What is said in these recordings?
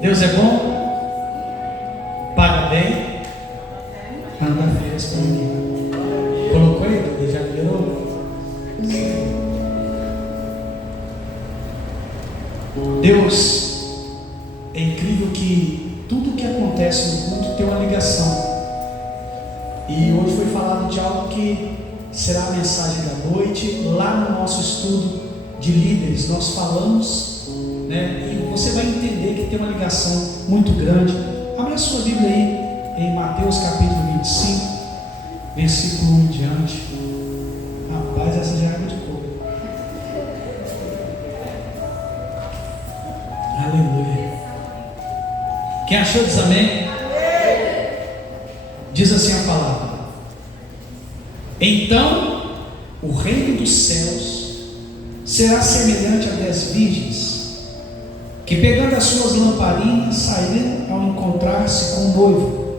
Deus é bom? Paga bem? Anda férias para mim. Colocou aí, Deus já liberou? Deus, é incrível que tudo que acontece no mundo tem uma ligação. E hoje foi falado de algo que será a mensagem da noite. Lá no nosso estudo de líderes nós falamos, né? E você vai entender que tem uma ligação muito grande. Abra a sua Bíblia aí em Mateus capítulo 25, versículo 1 em diante. Rapaz, essa já é água de coco. Aleluia. Quem achou diz amém? Diz assim a palavra: então o reino dos céus será semelhante a 10 virgens que, pegando as suas lamparinas, saíram ao encontrar-se com o noivo.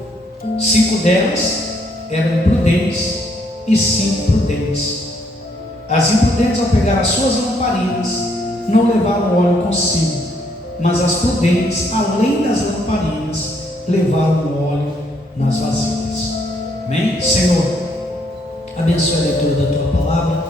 5 delas eram imprudentes e 5 prudentes. As imprudentes, ao pegar as suas lamparinas, não levaram óleo consigo, mas as prudentes, além das lamparinas, levaram óleo nas vasilhas. Amém? Senhor, abençoe a leitura da Tua palavra,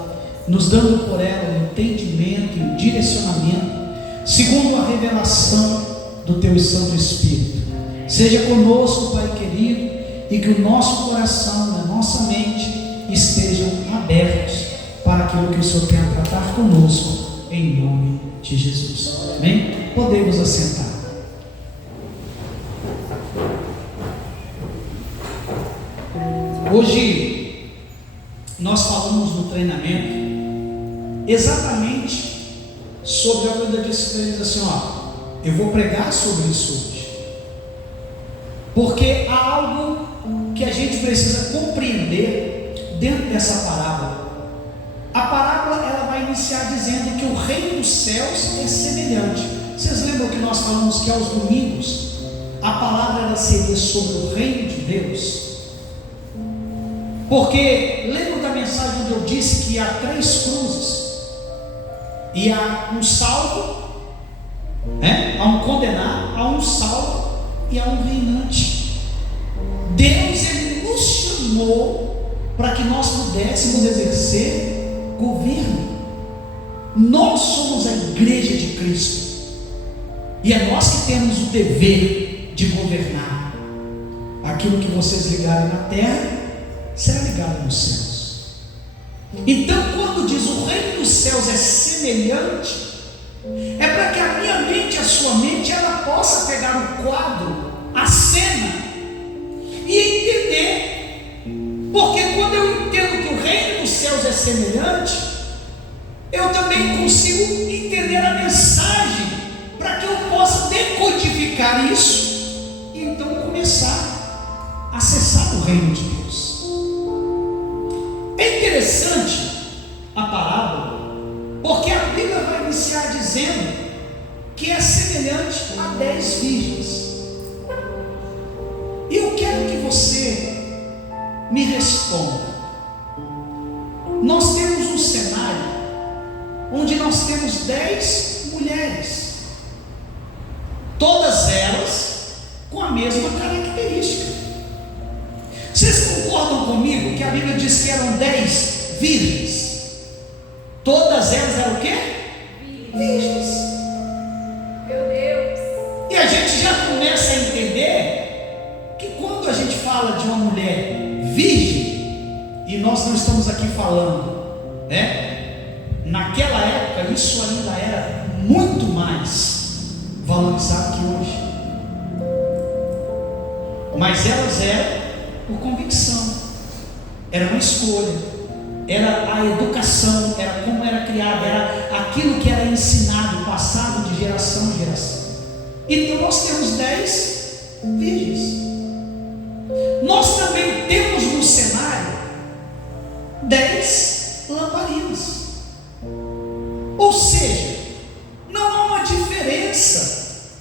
nos dando por ela o entendimento e o direcionamento segundo a revelação do Teu Santo Espírito. Seja conosco, Pai querido, e que o nosso coração e a nossa mente estejam abertos para aquilo que o Senhor quer tratar conosco, em nome de Jesus. Amém? Podemos assentar. Hoje nós falamos no treinamento exatamente sobre a vida desse Deus, assim, ó, eu vou pregar sobre isso hoje, porque há algo que a gente precisa compreender dentro dessa parábola. A parábola, ela vai iniciar dizendo que o reino dos céus é semelhante. Vocês lembram que nós falamos que aos domingos a palavra ela seria sobre o reino de Deus? Porque lembra da mensagem onde eu disse que há 3 cruzes, e há um salvo, né? Há um condenado, há um salvo e há um reinante. Deus, Ele nos chamou para que nós pudéssemos exercer governo. Nós somos a igreja de Cristo, e é nós que temos o dever de governar. Aquilo que vocês ligarem na terra será ligado nos céus. Então, quando diz o reino dos céus é semelhante, é para que a minha mente, a sua mente, ela possa pegar o quadro, a cena, e entender. Porque quando eu entendo que o reino dos céus é semelhante, eu também consigo entender a mensagem, para que eu possa decodificar isso e então começar a acessar o reino de Deus. É interessante a parábola, porque a Bíblia vai iniciar dizendo que é semelhante a 10 virgens. E eu quero que você me responda. Nós temos um cenário onde nós temos 10 mulheres, todas elas com a mesma característica. Vocês concordam comigo que a Bíblia diz que eram 10 virgens? Todas elas eram o quê? Virgens. Meu Deus. E a gente já começa a entender que quando a gente fala de uma mulher virgem, e nós não estamos aqui falando, né? Naquela época isso ainda era muito mais valorizado que hoje. Mas elas eram por convicção, era uma escolha, era a educação, era como era criado, era aquilo que era ensinado, passado de geração em geração. Então nós temos 10 virgens. Nós também temos no cenário 10 lamparinas. Ou seja, não há uma diferença,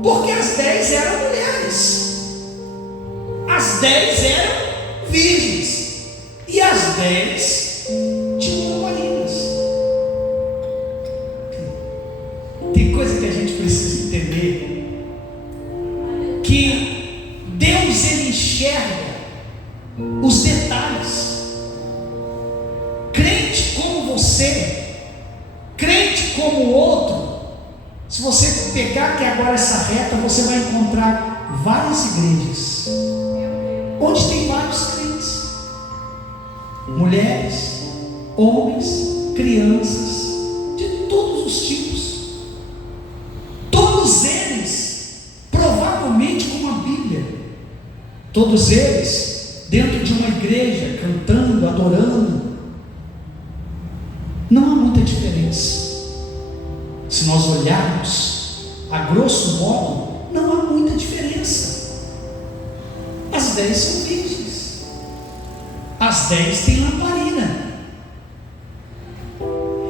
porque as 10 eram mulheres. As 10 eram virgens e as 10 tinham lamparinas. Tem coisa que a gente precisa entender enxerga os detalhes. Crente como você, crente como o outro, se você pegar aqui agora essa reta, você vai encontrar várias igrejas, onde tem vários crentes, mulheres, homens, crianças, de todos os tipos, todos eles, provavelmente com uma Bíblia, todos eles dentro de uma igreja, cantando, adorando. Não há muita diferença. Se nós olharmos a grosso modo, não há muita diferença. As 10 são virgens, as 10 têm lamparina,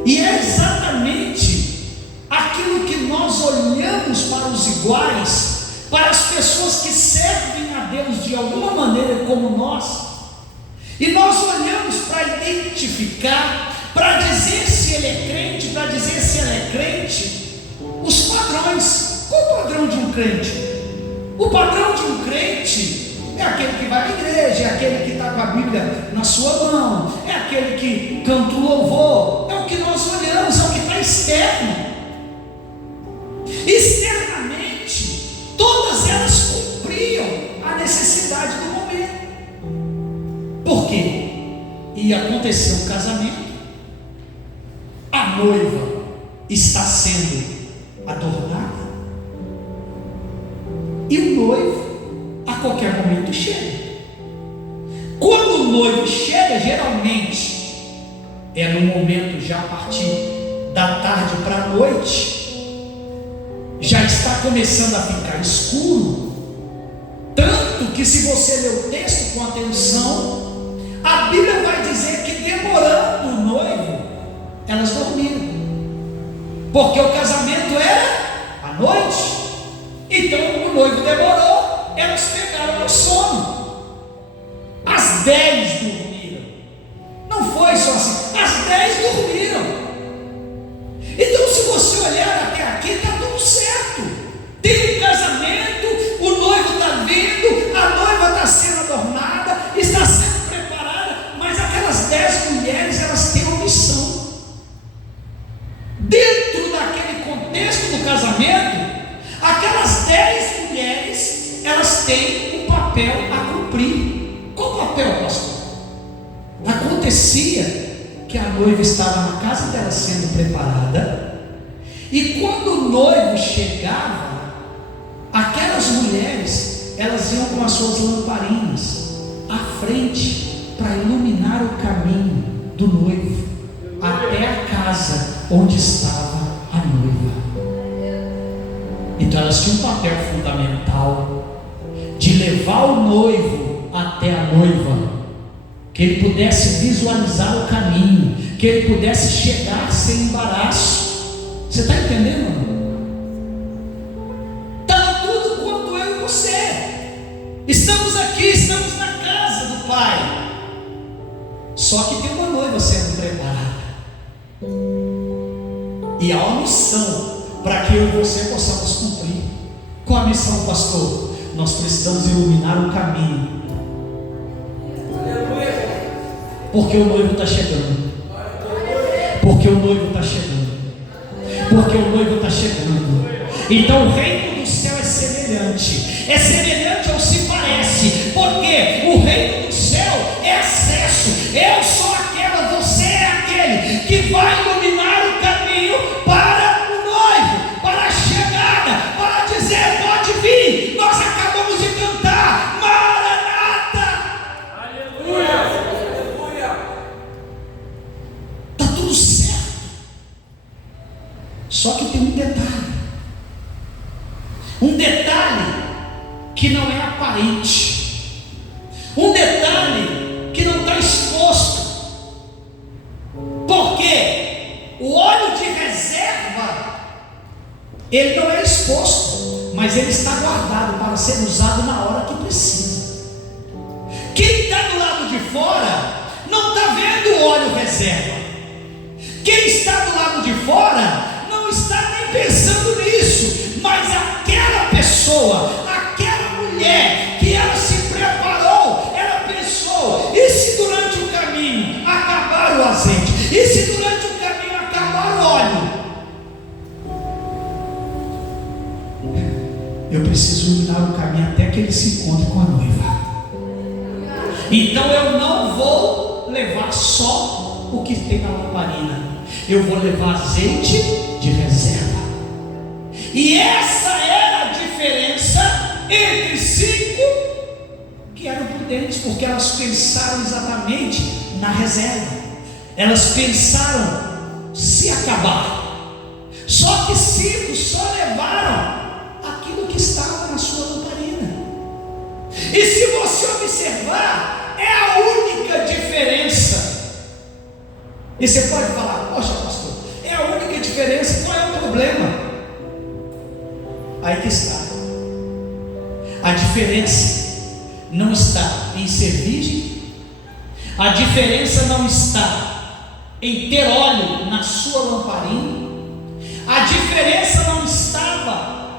e é exatamente aquilo que nós olhamos para os iguais, para as pessoas que servem a Deus de alguma maneira como nós, e nós olhamos para identificar, para dizer se ele é crente, para dizer se ela é crente, os padrões. Qual o padrão de um crente? O padrão de um crente é aquele que vai à igreja, é aquele que está com a Bíblia na sua mão, é aquele que canta o louvor, é o que nós olhamos, é o que está externo. Externamente, todas elas cumpriam a necessidade do momento. Por quê? Ia acontecer um casamento, a noiva está sendo adornada, e o noivo a qualquer momento chega. Quando o noivo chega, geralmente é no momento já a partir da tarde para a noite, já está começando a ficar escuro, tanto que se você ler o texto com atenção, a Bíblia vai dizer que demorando o noivo, elas dormiram, porque o casamento era à noite. Então o noivo demorou, elas pegaram no sono. As 10 dormiram, não foi só assim, as 10 dormiram. Então, se você olhar até aqui, está tudo certo. Tem um casamento, o noivo está vindo, a noiva está sendo adornada, está sendo preparada, mas aquelas 10 mulheres, elas têm uma missão. Dentro daquele contexto do casamento, aquelas 10 mulheres, elas têm um papel a cumprir. Qual papel, pastor? Acontecia que a noiva estava na casa dela sendo preparada, e quando o noivo chegava, aquelas mulheres, elas iam com as suas lamparinas à frente para iluminar o caminho do noivo até a casa onde estava a noiva. Então elas tinham um papel fundamental de levar o noivo até a noiva, que ele pudesse visualizar o caminho, que ele pudesse chegar sem embaraço. Você está entendendo? Está tudo quanto eu e você. Estamos aqui, estamos na casa do Pai, só que tem uma noiva sendo preparada, e há uma missão para que eu e você possamos cumprir. Qual a missão, pastor? Nós precisamos iluminar o caminho, porque o noivo está chegando, porque o noivo está chegando, porque o noivo está chegando. Então o reino do céu é semelhante ou se parece, porque o reino do céu é acesso. Eu sou aquela, você é aquele que vai iluminar o caminho para o noivo, para a chegada, para dizer: pode vir, nós acabamos de cantar, Maranata. Aleluia, aleluia. Está tudo certo, só que tem um detalhe que não é aparente, um detalhe que não está exposto, porque o óleo de reserva, ele não é exposto, mas ele está guardado para ser usado na hora que precisa. Quem está do lado de fora não está vendo o óleo reserva, quem está do lado de fora não está nem pensando nisso, mas aquela pessoa, aquela mulher que ela se preparou eu preciso iluminar o caminho até que ele se encontre com a noiva. Então eu não vou levar só o que tem na lamparina, eu vou levar azeite de reserva. E essa era a diferença entre 5 que eram prudentes, porque elas pensaram exatamente na reserva. Elas pensaram se acabar. Só que 5 só levaram aquilo que estava na sua lamparina. E se você observar, é a única diferença. E você pode falar: poxa, pastor, é a única diferença, qual é o problema? Aí que está. A diferença não está em ser virgem, a diferença não está em ter óleo na sua lamparina, a diferença não estava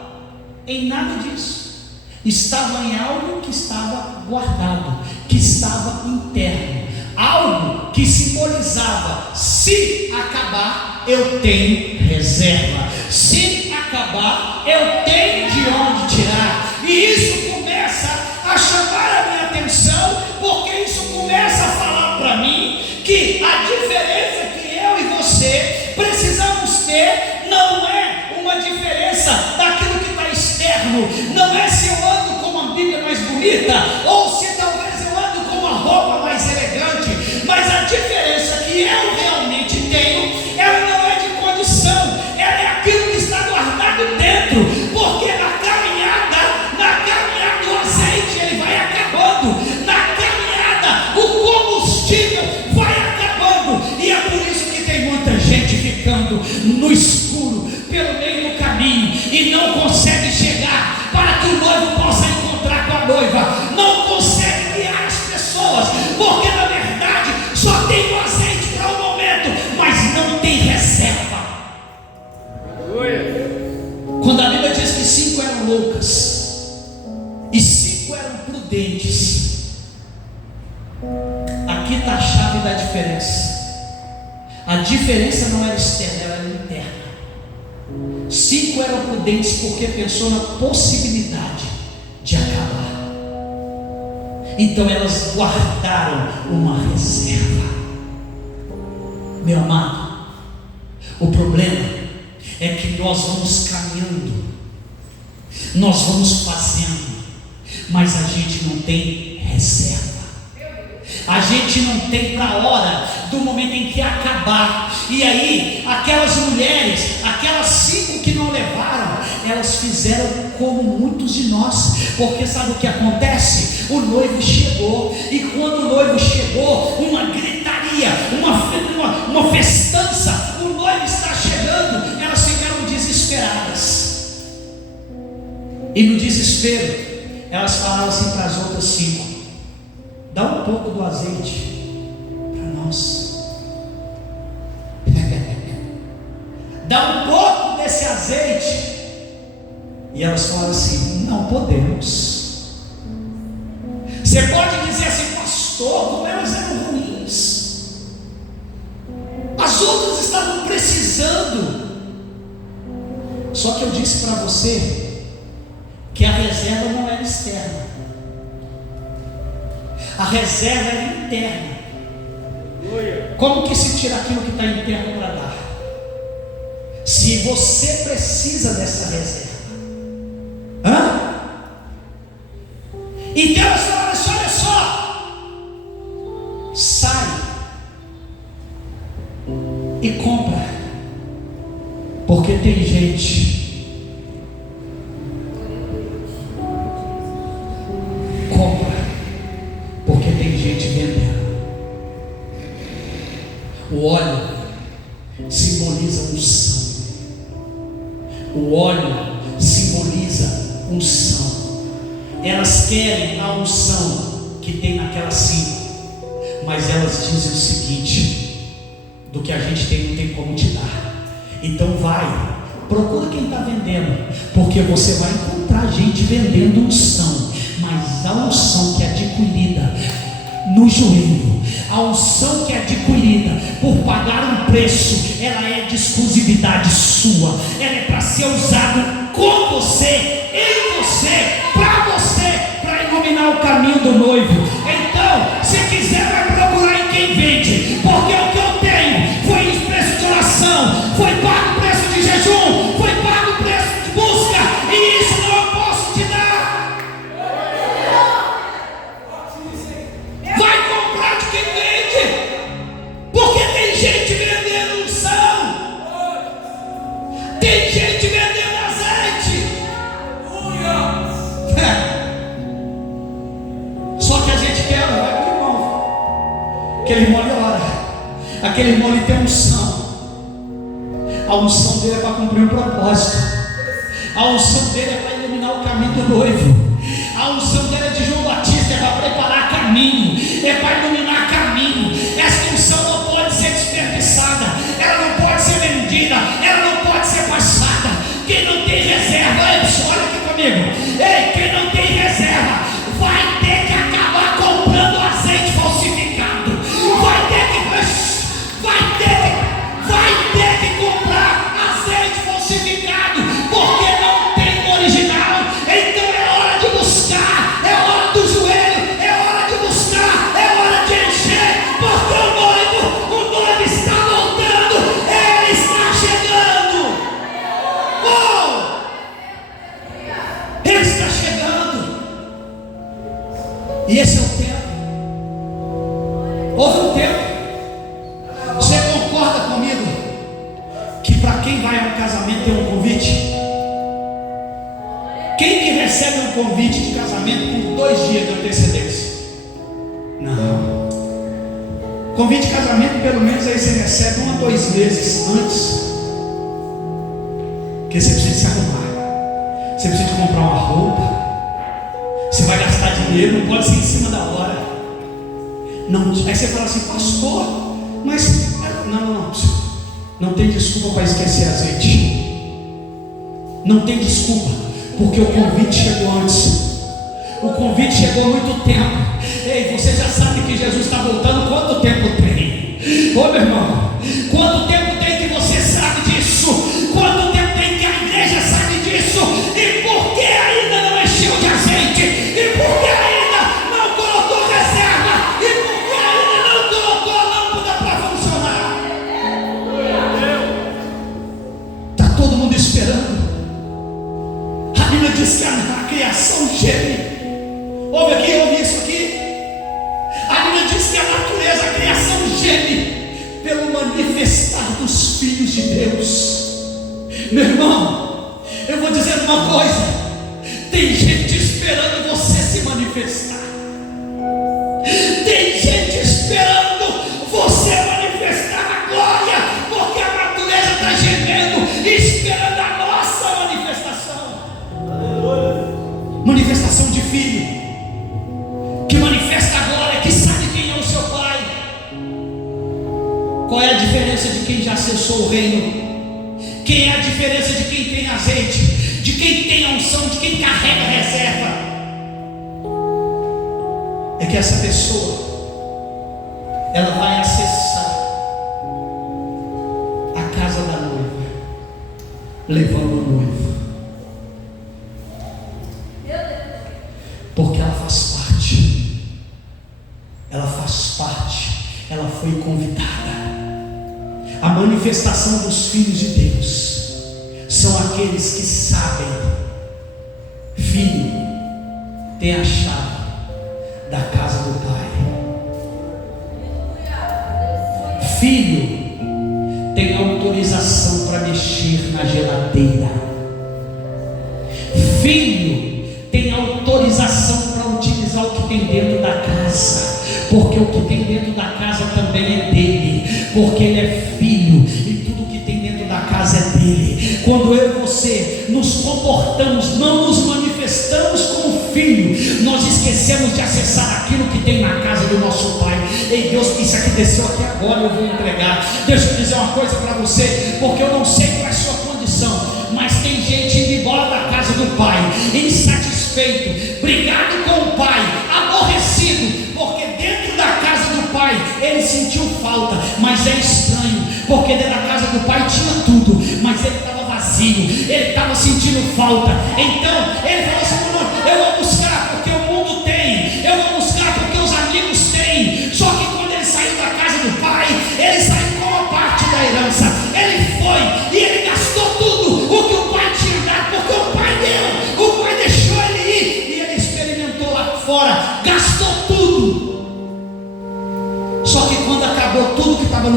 em nada disso, estava em algo que estava guardado, que estava interno, algo que simbolizava: se acabar, eu tenho reserva, se acabar, eu tenho de onde tirar. E isso começa a chamar a minha atenção, porque isso começa a falar para mim que a diferença que eu e você precisamos ter não é uma diferença daquilo que está externo, não é se eu ando com uma Bíblia mais bonita, ou se talvez eu ando com uma roupa mais elegante, mas a diferença que eu realmente tenho, ela não é de condição, ela é aquilo que está guardado dentro, porque na caminhada o azeite ele vai acabando, na caminhada o combustível vai acabando, e é por isso que tem muita gente ficando no escuro, pelo meio do caminho, e não consegue chegar para que o noivo possa encontrar com a noiva, não consegue guiar as pessoas, porque na verdade só tem o azeite para o momento, mas não tem reserva. Quando a Bíblia diz que 5 eram loucas e 5 eram prudentes, aqui está a chave da diferença. A diferença não era externa, ela era interna. 5 eram prudentes porque pensou na possibilidade de acabar. Então elas guardaram uma reserva. Meu amado, o problema é que nós vamos caminhando, nós vamos fazendo, mas a gente não tem reserva. A gente não tem para a hora do momento em que acabar. E aí, aquelas mulheres, aquelas 5 que não levaram, elas fizeram como muitos de nós, porque sabe o que acontece? O noivo chegou, e quando o noivo chegou, uma gritaria, uma festança, o noivo está chegando, elas ficaram desesperadas, e no desespero, elas falaram assim para as outras 5: dá um pouco do azeite para nós. Dá um pouco desse azeite. E elas falaram assim: não podemos. Você pode dizer assim: pastor, como elas eram ruins. As outras estavam precisando. Só que eu disse para você que a reserva não era externa. A reserva era interna. Como que se tira aquilo que está interno para dar? Se você precisa dessa reserva. Então elas falaram assim: olha só, sai e compra, porque tem gente. Porque tem gente vendendo. O óleo simboliza unção. O óleo simboliza unção. Elas querem a unção que tem naquelas 5, mas elas dizem o seguinte: do que a gente tem não tem como te dar. Então vai, procura quem está vendendo, porque você vai encontrar gente vendendo unção, mas a unção que é adquirida no joelho, a unção que é adquirida por pagar um preço, ela é de exclusividade sua, ela é para ser usado com você caminho do noivo. Então, se quiser, vai procurar em quem vende, porque o que eu tenho foi em preço de oração, foi pago o preço de jejum, foi pago o preço de busca, e isso não eu posso te dar. Vai comprar de quem vende, porque tem gente vendendo unção, tem gente vendendo azeite. Só que a gente quer, vai pro irmão. Aquele irmão ele ora, aquele irmão ele tem unção. A unção dele é para cumprir um propósito. A unção dele é para iluminar o caminho do noivo. A unção dele é de João Batista, é para preparar caminho, é para iluminar caminho. Essa unção não pode ser desperdiçada, ela não pode ser vendida, ela não pode ser passada. Quem não tem reserva, olha aqui comigo, ei, quem não tem reserva vai ter que acabar comprando azeite falsificado, vai ter que comprar azeite falsificado, porque não tem o original. Então é hora de buscar, é hora do joelho, é hora de buscar, é hora de encher, porque o noivo está voltando, ele está chegando. Ele está chegando, e esse é o tempo. Houve um tempo. Você concorda comigo que para quem vai a um casamento tem um convite? Quem que recebe um convite de casamento com 2 dias de antecedência? Não. Convite de casamento, pelo menos aí você recebe 1 a 2 meses antes, porque você precisa se arrumar, você precisa comprar uma roupa, você vai gastar dinheiro, não pode ser em cima da hora. Não, aí você fala assim, pastor, mas não tem desculpa para esquecer azeite. Não tem desculpa, porque o convite chegou antes. O convite chegou há muito tempo. Ei, você já sabe que Jesus está voltando. Quanto tempo tem? Ô meu irmão, quanto tempo tem que você sabe disso? Quanto tempo tem que a igreja sabe disso? E por que ainda não encheu de azeite? E por que ainda não colocou reserva? E por que ainda não colocou a lâmpada para funcionar? Está todo mundo esperando. A Bíblia diz que a criação geme. Ouve aqui, ouve isso aqui. A Bíblia diz que a natureza, a criação geme pelo manifestar dos filhos de Deus. Meu irmão, eu vou dizer uma coisa: tem gente esperando você se manifestar. Tem gente esperando você manifestar a glória, porque a natureza está gemendo, esperando a nossa manifestação. Manifestação de filho, que manifesta a glória, que sabe quem é o seu pai. Qual é a diferença de quem já acessou o reino? Quem é a diferença de quem tem azeite, de quem tem a unção, de quem carrega a reserva? É que essa pessoa, ela vai acessar a casa da noiva, levando o noivo, porque ela faz parte, ela foi convidada. A manifestação dos filhos de Deus são aqueles que sabem: filho tem a chave da casa do pai, filho tem autorização para mexer na geladeira, filho tem autorização para utilizar o que tem dentro da casa, porque o que tem dentro da casa também é dele, porque ele é filho e tudo que tem dentro da casa é dele. Quando eu e você nos comportamos, não nos manifestamos como filho, nós esquecemos de acessar aquilo que tem na casa do nosso pai. Ei Deus, isso aqui desceu aqui agora, eu vou entregar. Deixa eu dizer uma coisa para você, porque eu não sei qual é a sua condição, mas tem gente indo embora da casa do pai, insatisfeito, brigado com o pai, aborrecido, porque dentro da casa do pai ele sentiu falta. Mas é estranho, porque dentro da casa do pai tinha tudo, mas ele estava vazio, ele estava sentindo falta. Então ele falou assim: eu vou buscar, porque o mundo tem, eu vou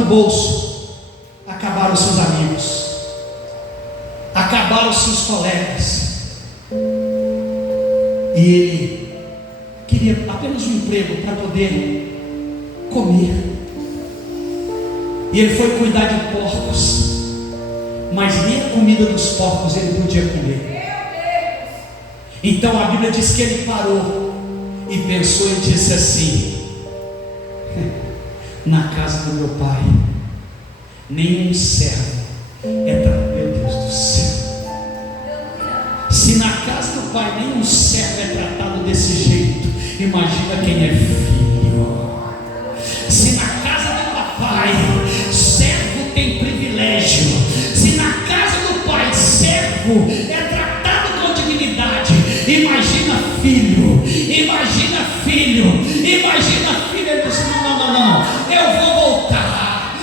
bolso, acabaram seus amigos, acabaram seus colegas, e ele queria apenas um emprego para poder comer, e ele foi cuidar de porcos, mas nem a comida dos porcos ele podia comer. Então a Bíblia diz que ele parou e pensou e disse assim: na casa do meu pai nenhum servo é tratado. Meu Deus do céu, se na casa do pai nenhum servo é tratado desse jeito, imagina quem é filho. Se na casa do papai servo tem privilégio, se na casa do pai servo é tratado com dignidade, imagina filho, imagina filho, imagina filho. Ele disse: não, eu vou voltar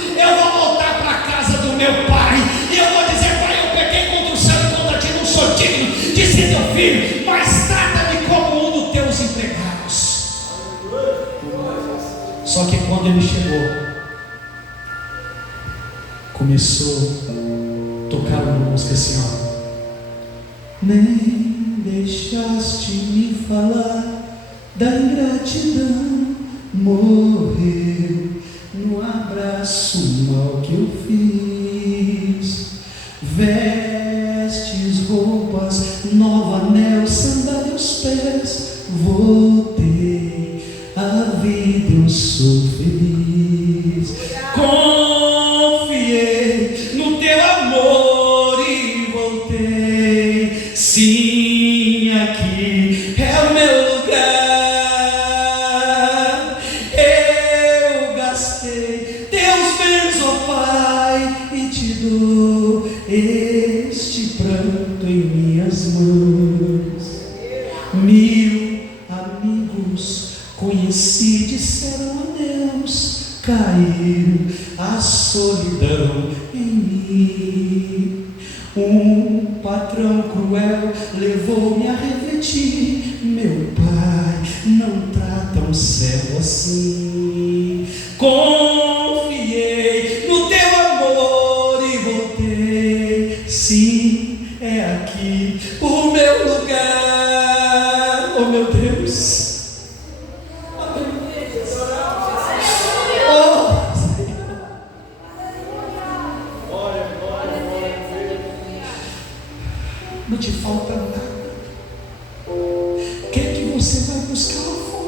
para a casa do meu pai, e eu vou dizer: pai, eu pequei contra o céu e contra ti, não sou digno de ser teu filho, mas trata-me como um dos teus empregados. Só que quando ele chegou, começou a tocar uma música assim, ó: nem deixaste me falar da ingratidão, morreu no abraço mal que eu fiz. Vestes, roupas, novo anel, sandália aos pés, voltei à vida, eu sou feliz. Confiei no teu amor e voltei. Sim, aqui é o meu lugar. Eu gastei teus bens, ó Pai, e te dou este pranto em minhas mãos. 1000 amigos conheci, disseram adeus, caiu a solidão em mim. Um patrão cruel levou-me a refletir: meu pai não trata um servo assim. Confiei no teu amor e voltei. Sim, é aqui o meu lugar. Oh meu Deus, não te falta nada. O que você vai buscar lá fora?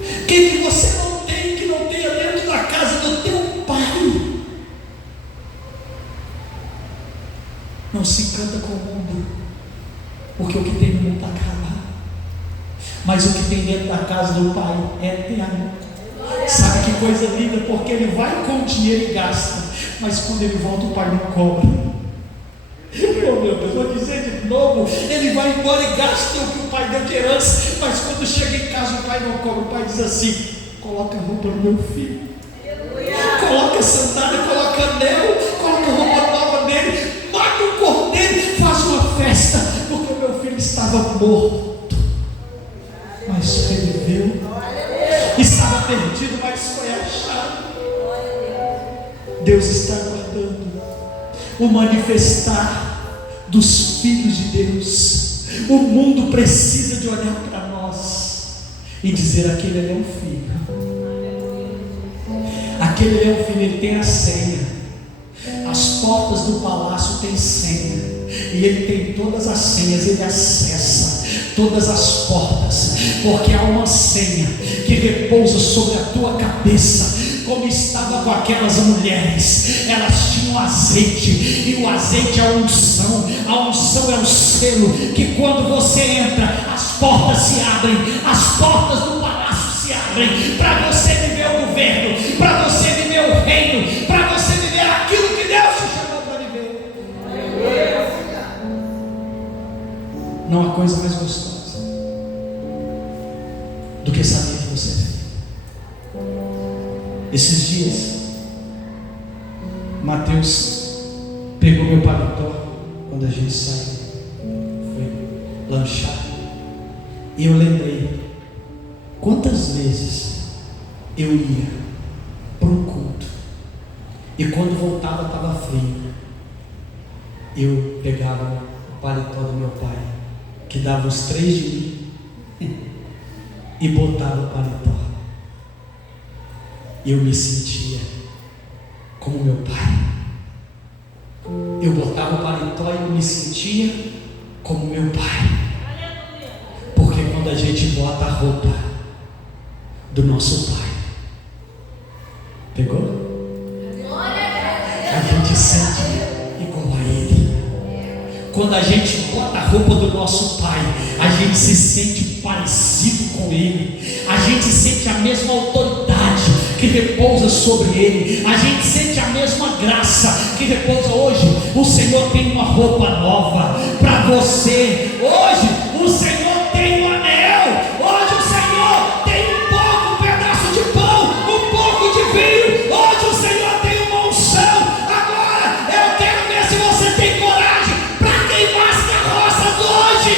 O que você não tem, que não tenha dentro da casa do teu pai? Não se canta com o mundo, porque o que tem no mundo está acabado, mas o que tem dentro da casa do pai é eterno. Sabe que coisa linda? Porque ele vai com o dinheiro e gasta, mas quando ele volta o pai não cobra. Oh meu Deus, vou dizer de novo: ele vai embora e gasta o que o pai deu de herança, mas quando chega em casa o pai não cobra. O pai diz assim: coloca roupa no meu filho, coloca sandália, coloca anel, coloca roupa nova nele, mata um cordeiro, faz uma festa, porque o meu filho estava morto, mas reviveu, estava perdido, mas foi achado. Deus está guardando o manifestar dos filhos de Deus. O mundo precisa de olhar para nós e dizer: aquele é um filho, aquele é um filho, ele tem a senha. As portas do palácio têm senha, e ele tem todas as senhas, ele acessa todas as portas, porque há uma senha que repousa sobre a tua cabeça. Como estava com aquelas mulheres, elas tinham azeite, e o azeite é a unção é o selo, que quando você entra, as portas se abrem, as portas do palácio se abrem, para você viver o governo, para você viver o reino, para você viver aquilo que Deus te chamou para viver. Não há coisa mais gostosa do que saber que você vive. Esses dias, Mateus pegou meu paletó quando a gente saiu, foi lanchar, e eu lembrei quantas vezes eu ia E quando voltava estava frio. Eu pegava o paletó do meu pai, que dava os 3 de mim, e botava o paletó. E eu me sentia como meu pai. Eu botava o paletó e eu me sentia como meu pai. Porque quando a gente bota a roupa do nosso pai, pegou? A gente sente igual a ele. Quando a gente bota a roupa do nosso pai, a gente se sente parecido com ele. A gente sente a mesma autoridade que repousa sobre ele. A gente sente a mesma graça que repousa. Hoje o Senhor tem uma roupa nova para você. Hoje o Senhor tem um anel. Hoje o Senhor tem um pouco, um pedaço de pão, um pouco de vinho. Hoje o Senhor tem uma unção. Agora eu quero ver se você tem coragem para queimar as carroças hoje.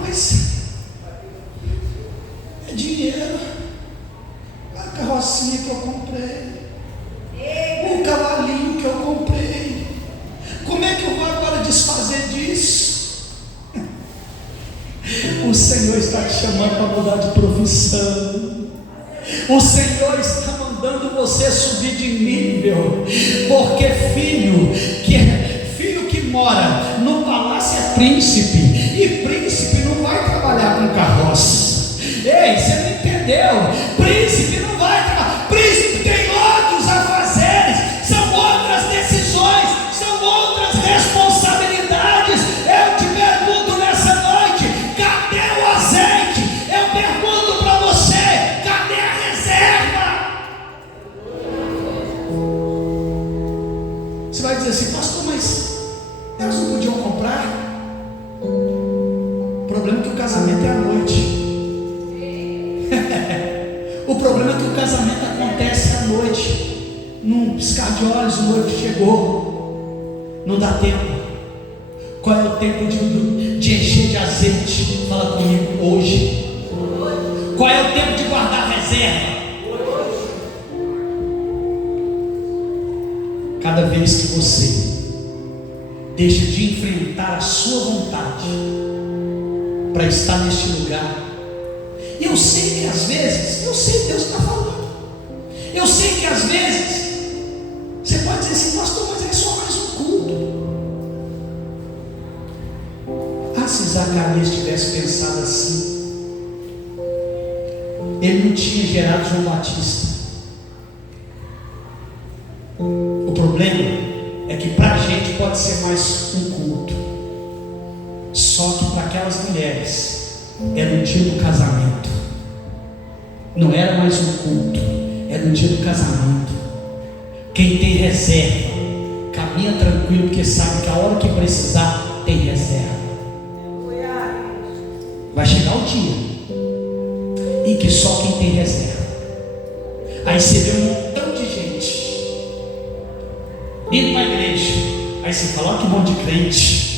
Mas é dinheiro, a carrocinha que eu comprei, o cavalinho que eu comprei. Como é que eu vou agora desfazer disso? O Senhor está te chamando para mudar de profissão. O Senhor está mandando você subir de nível, porque filho que mora no palácio é príncipe, e príncipe não vai trabalhar com carroça. Ei, você não entendeu? Príncipe não vai trabalhar. Príncipe tem outros afazeres, são outras decisões, são outras responsabilidades. Eu te pergunto nessa noite: cadê o azeite? Eu pergunto para você: cadê a reserva? Você vai dizer assim: pastor, mas elas não podiam comprar? O problema é que o casamento é à noite. O problema é que o casamento acontece à noite. Num piscar de olhos, o noivo chegou. Não dá tempo. Qual é o tempo de encher de azeite? Fala comigo: hoje. Qual é o tempo de guardar reserva? Cada vez que você deixa de enfrentar a sua vontade para estar neste lugar, e eu sei que às vezes, eu sei que Deus está falando, eu sei que às vezes você pode dizer assim: pastor, mas é só mais um culto. Ah, se Zacarias tivesse pensado assim, ele não tinha gerado João Batista. O problema é que para a gente pode ser mais um culto, só que para aquelas mulheres era um dia do casamento. Não era mais um culto, era um dia do casamento. Quem tem reserva caminha tranquilo, porque sabe que a hora que precisar tem reserva. Vai chegar o dia em que só quem tem reserva. Aí você vê um montão de gente indo para a igreja, aí você fala: olha que monte de crente.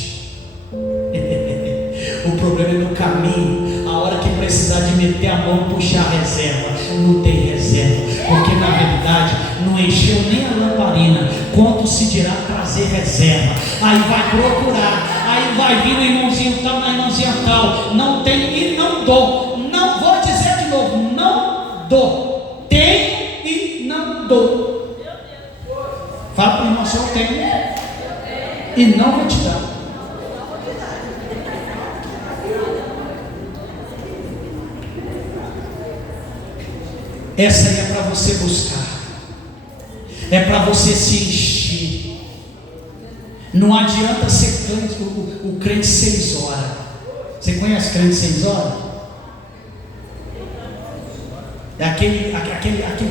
O problema é no caminho, a hora que precisar de meter a mão e puxar a reserva, não tem reserva, porque na verdade não encheu nem a lamparina, quanto se dirá trazer reserva. Aí vai procurar, aí vai vir no irmãozinho tal, na irmãzinha tal, não tem e não dou. Não vou dizer de novo: não dou. Tenho e não dou. Fala para o irmão: eu tenho e não vou te dar. Essa aí é para você buscar, é para você se encher. Não adianta ser crente, o crente 6 horas. Você conhece crente 6 horas? É aquele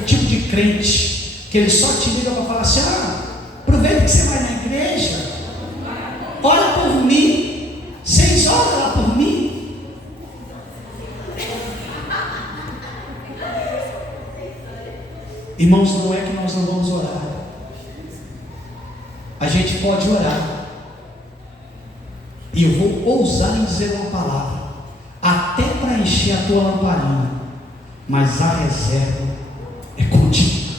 tipo de crente que ele só te liga para falar assim: ah, aproveita que você vai na igreja, ora por mim, 6 horas lá por mim. Irmãos, não é que nós não vamos orar. A gente pode orar. E eu vou ousar em dizer uma palavra: até para encher a tua lamparina. mas a reserva é contínua.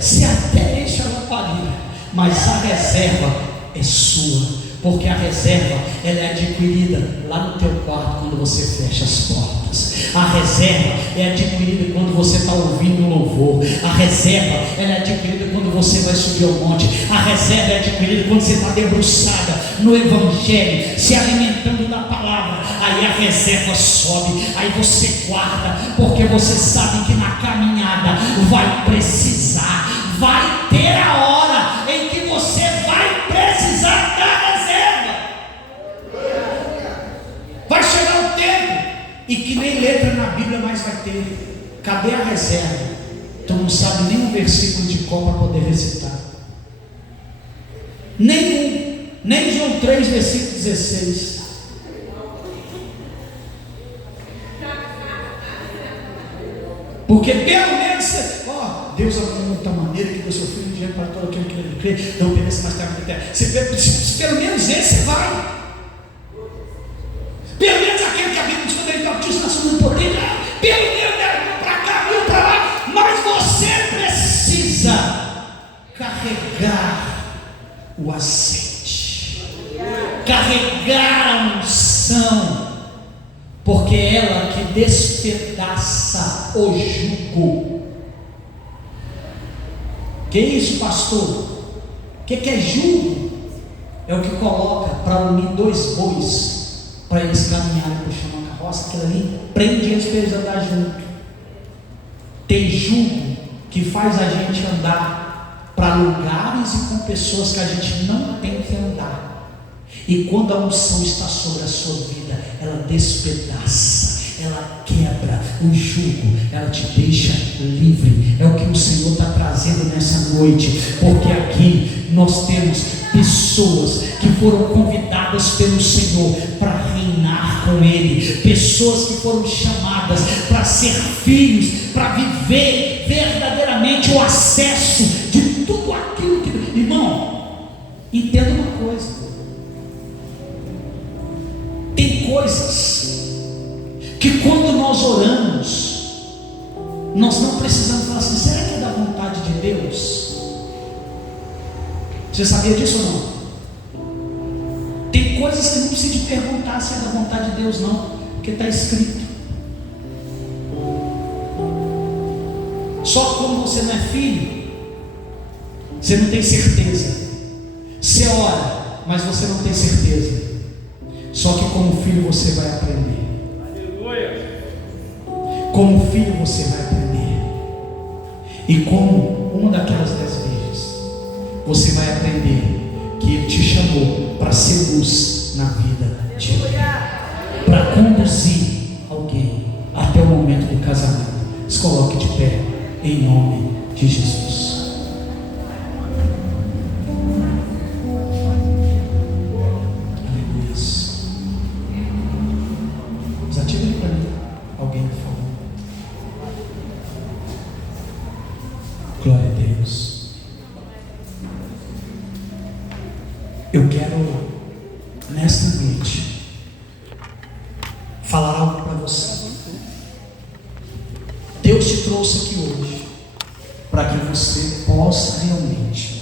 Se até enche a lamparina, mas a reserva é sua, porque a reserva ela é adquirida lá no teu quarto quando você fecha as portas. A reserva é adquirida quando você está ouvindo o louvor. A reserva ela é adquirida quando você vai subir ao monte. A reserva é adquirida quando você está debruçada no Evangelho, se alimentando da palavra. Aí a reserva sobe, aí você guarda, porque você sabe que na caminhada vai precisar, vai ter a hora em que você vai precisar da reserva. Vai chegar o tempo e que nem letra na Bíblia mais vai ter. Cadê a reserva? Tu não sabe nem um versículo de cor para poder recitar. Nenhum, nem João 3, versículo 16. Porque pelo menos você, Deus amou de tal maneira que deu seu filho de dinheiro para todo aquele que nele crê, não pereça mais tarde na terra. Se pelo menos esse você vai. Pelo menos aquele que a Bíblia diz quando ele batiza na sua potente, pelo menos mil para cá, mil para lá. Mas você precisa carregar o azeite, carregar a unção, porque é ela que despedaça o jugo. Que isso, pastor? O que é jugo? É o que coloca para unir dois bois, para eles caminharem para o chão da carroça. Aquilo ali prende eles para eles andar junto. Tem jugo que faz a gente andar para lugares e com pessoas que a gente não tem que andar. E quando a unção está sobre a sua vida, ela despedaça, ela quebra o jugo, ela te deixa livre. É o que o Senhor está trazendo nessa noite, porque aqui nós temos pessoas que foram convidadas pelo Senhor para reinar com Ele, pessoas que foram chamadas para ser filhos, para viver verdadeiramente o acesso de tudo aquilo que... Irmão, entenda uma coisa: tem coisas que quando nós oramos, nós não precisamos falar assim, será que é da vontade de Deus? Você sabia disso ou não? Tem coisas que não precisa de perguntar se é da vontade de Deus não, porque está escrito. Só que quando você não é filho, você não tem certeza. Você ora, mas você não tem certeza. Só que como filho você vai aprender. Como filho você vai aprender. E como uma daquelas 10 vezes, você vai aprender que Ele te chamou para ser luz na vida de alguém, para conduzir alguém até o momento do casamento. Se coloque de pé em nome de Jesus. Aleluia. Desativa aí para mim. Alguém, por favor. Glória a Deus. Eu quero, nesta noite, falar algo para você. Deus te trouxe aqui hoje para que você possa realmente